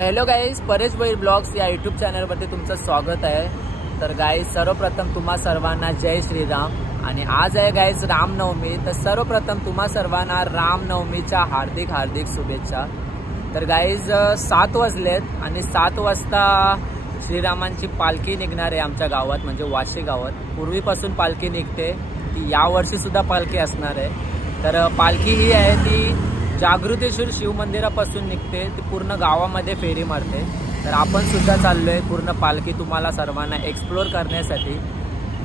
Hello guys, Paresh बैल blogs या YouTube चॅनलवरती तुमचं स्वागत आहे। तर गाईज, सर्वप्रथम तुम्हा सर्वांना जय श्रीराम। आणि आज आहे गाईज रामनवमी। तर सर्वप्रथम तुम्हा सर्वांना रामनवमीच्या हार्दिक हार्दिक शुभेच्छा। तर गाईज 7 वाजलेत आणि 7 वाजता श्रीरामांची पालखी निघणार आहे आमच्या गावात, म्हणजे वाशी गावात। पूर्वीपासून पालखी निघते, ती यावर्षी सुद्धा पालखी असणार आहे। तर पालखी ही आहे ती जागृतेश्वर शिव मंदिरापासून निघते, ती पूर्ण गावामध्ये फेरी मारते। तर आपण सुद्धा चाललोय पूर्ण पालखी तुम्हाला सर्वांना एक्सप्लोर करण्यासाठी।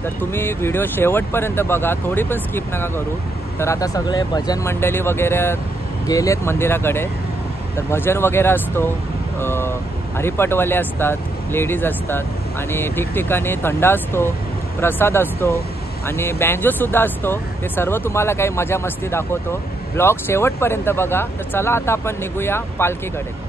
तर तुम्ही व्हिडिओ शेवटपर्यंत बघा, थोडी पण स्किप नका करू। तर आता सगळे भजन मंडळी वगैरे गेलेत मंदिराकडे। तर भजन वगैरे असतो, हरिपटवाले असतात, लेडीज असतात आणि ठिकठिकाणी थंडा असतो, प्रसाद असतो आणि बँजो सुद्धा असतो। ते सर्व तुम्हाला काही मजा मस्ती दाखवतो। ब्लॉग शेवटपर्यंत बघा। तर चला आता आपण निघूया पालखीकडे।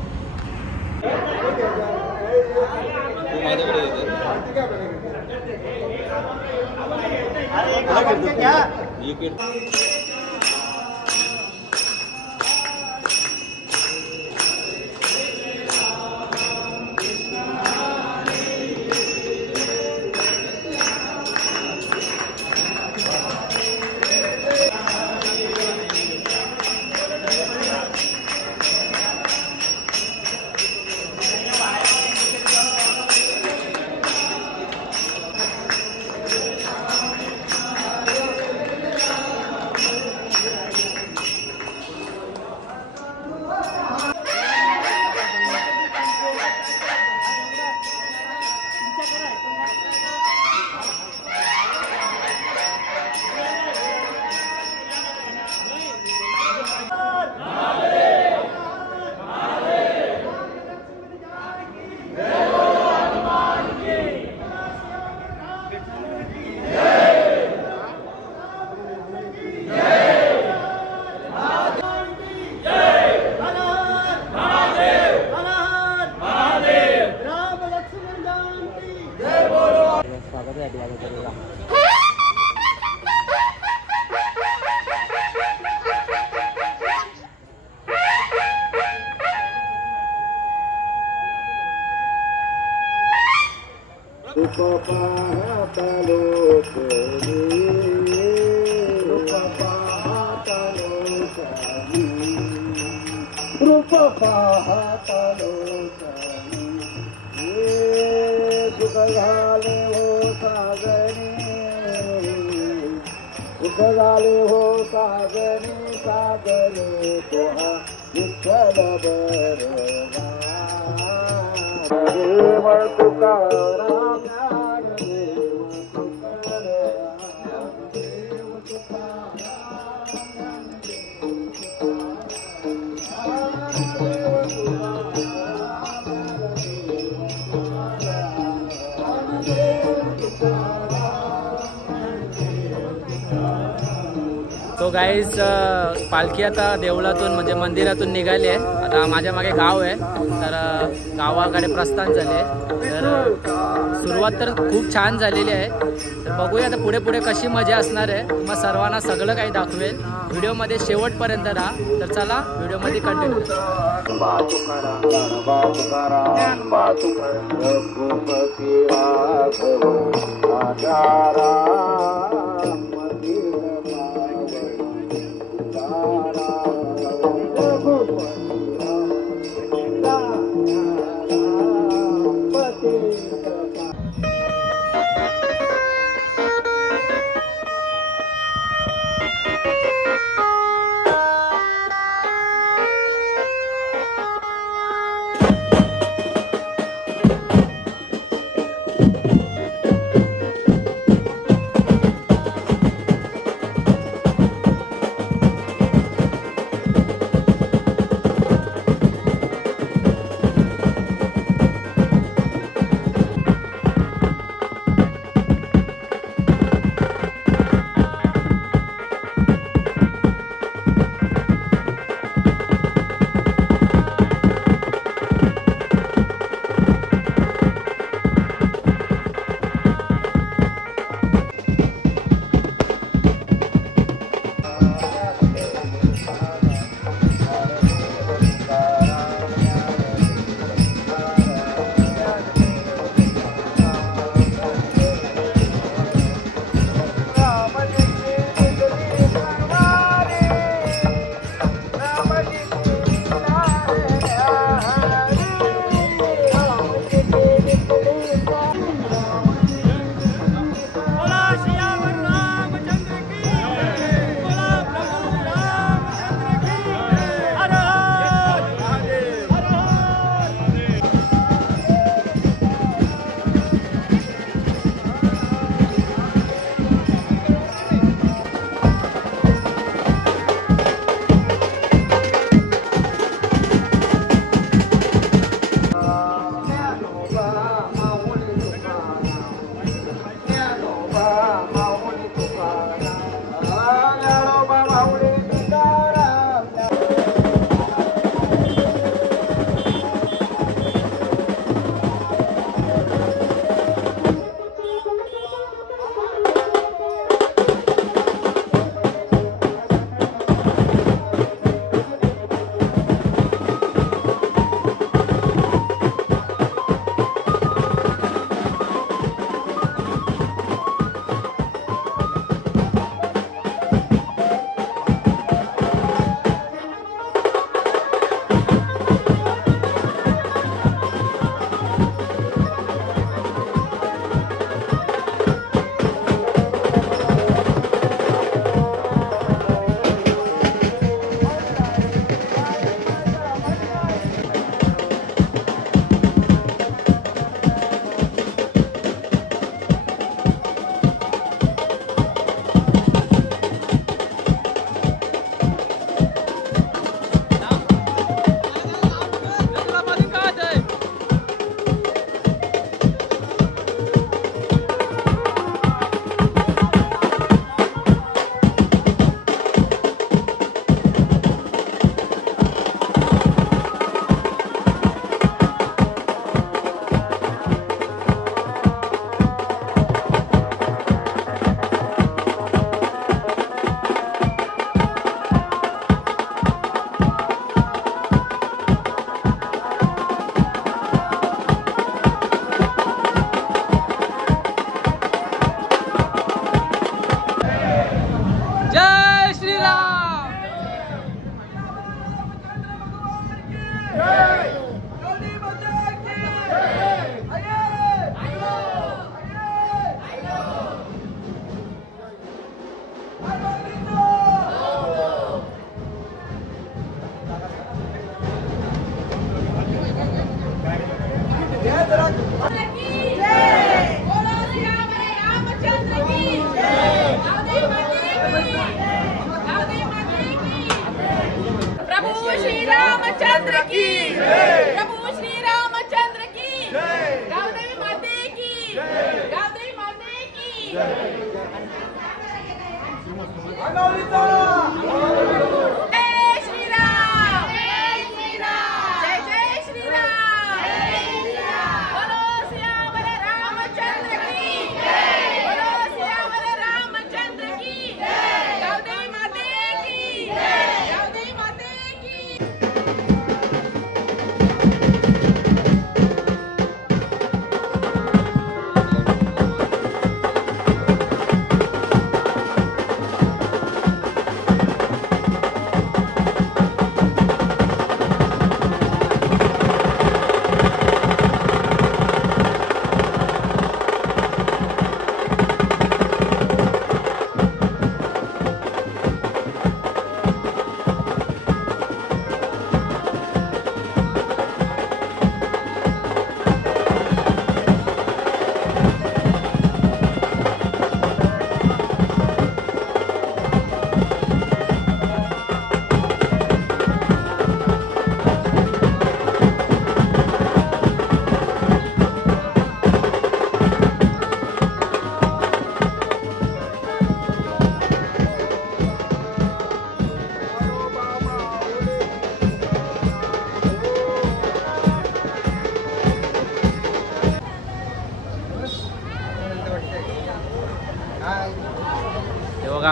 तो गाईज पालखी आता देवळातून म्हणजे मंदिरातून निघाली आहे। आता माझ्या मागे गाव आहे, तर गावाकडे प्रस्थान झाले। तर सुरुवात तर खूप छान झालेली आहे। तर बघूया आता पुढे पुढे कशी मजा असणार आहे। मग सर्वांना सगळं काही दाखवेल। व्हिडिओमध्ये शेवटपर्यंत राहा। तर चला व्हिडिओमध्ये कंटिन्यू।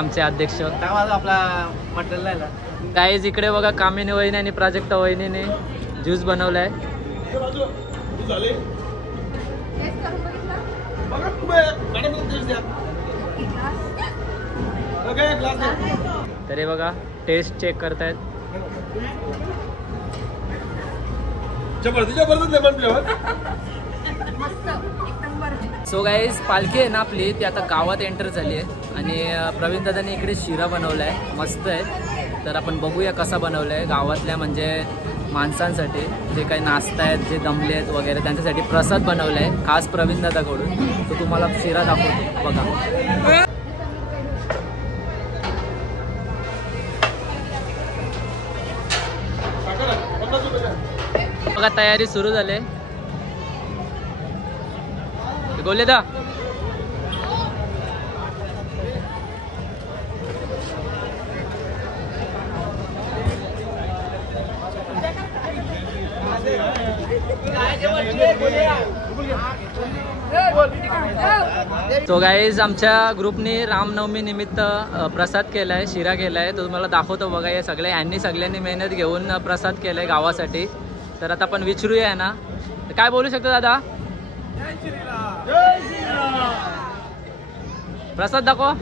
आमचे अध्यक्ष आपला म्हटलेला गाईज इकडे बघा कामिनी वहिनी आणि प्राजक्ता वहिनीने ज्यूस बनवलाय. तरी बघा टेस्ट चेक करतायत. सो गाईज पालखी आहे ना आपली ती आता गावात एंटर झाली आहे आणि प्रवीण दादांनी इकडे शिरा बनवलाय मस्त आहे. तर आपण बघूया कसा बनवलाय. गावातल्या म्हणजे माणसांसाठी जे काही नाश्ता आहेत जे दमले आहेत वगैरे त्यांच्यासाठी प्रसाद बनवलाय खास प्रवीण दादाकडून. तो तुम्हाला शिरा दाखवतो बघा. बघा तयारी सुरू झाली. गोले दा तो गाईज आमच्या ग्रुपने रामनवमी निमित्त प्रसाद केलाय शिरा केलाय. तो तुम्हाला दाखवतो बघा. हे सगळ्यांनी मेहनत घेऊन प्रसाद केलाय गावासाठी. तर आता आपण विचारूया ना काय बोलू शकतो दादा. प्रसाद दाखव.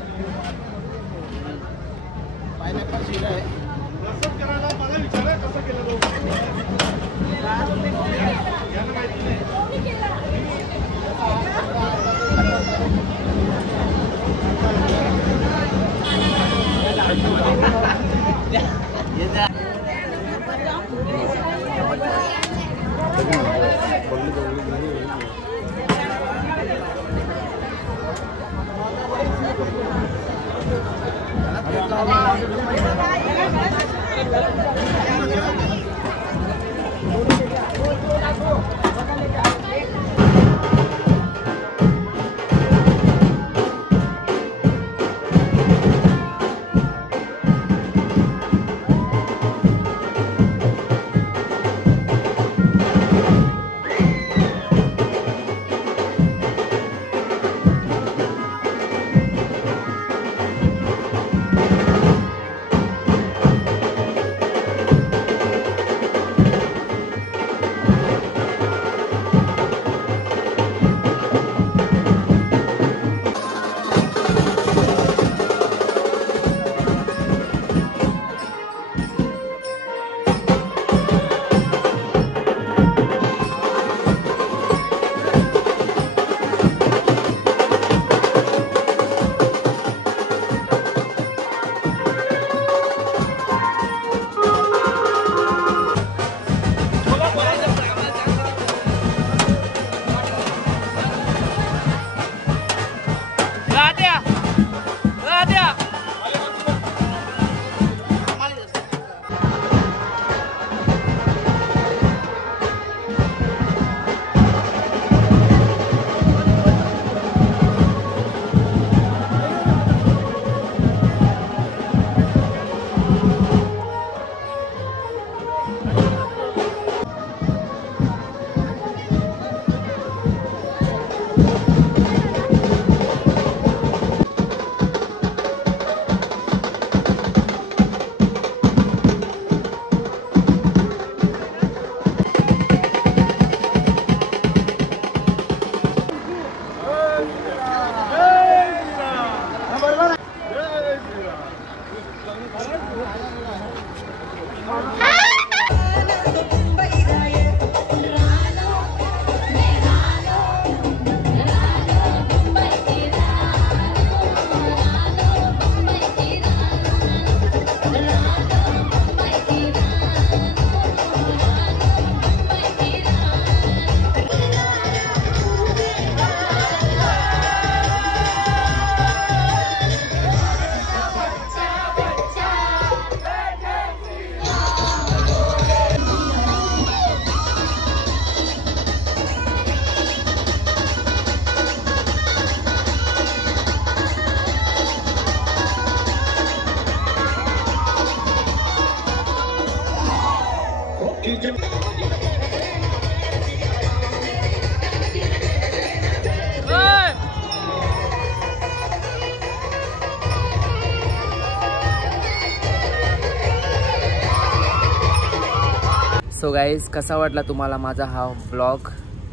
सो गाईज, कसा वाटला तुम्हाला माझा हा व्लॉग?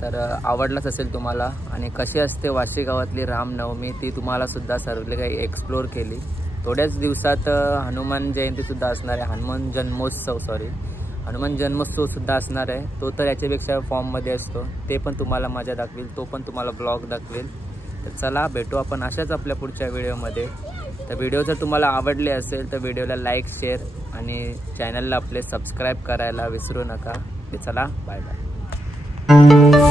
तर आवडलाच असेल तुम्हाला. आणि कशी असते वाशी गावातली रामनवमी ती तुम्हाला सुद्धा सर्व काही एक्सप्लोर केली. थोड्याच दिवसात हनुमान जयंतीसुद्धा असणार आहे, हनुमान जन्मोत्सवसुद्धा असणार आहे. तो तर याच्यापेक्षा फॉर्ममध्ये असतो, ते पण तुम्हाला माझ्या दाखवेल, तो पण तुम्हाला ब्लॉग दाखवेल. तर चला भेटू आपण अशाच आपल्या पुढच्या व्हिडिओमध्ये. तर व्हिडिओ जर तुम्हाला आवडले असेल तर व्हिडिओला लाईक, शेअर आणि चॅनलला आपले सबस्क्राईब करायला विसरू नका. चला, बाय बाय.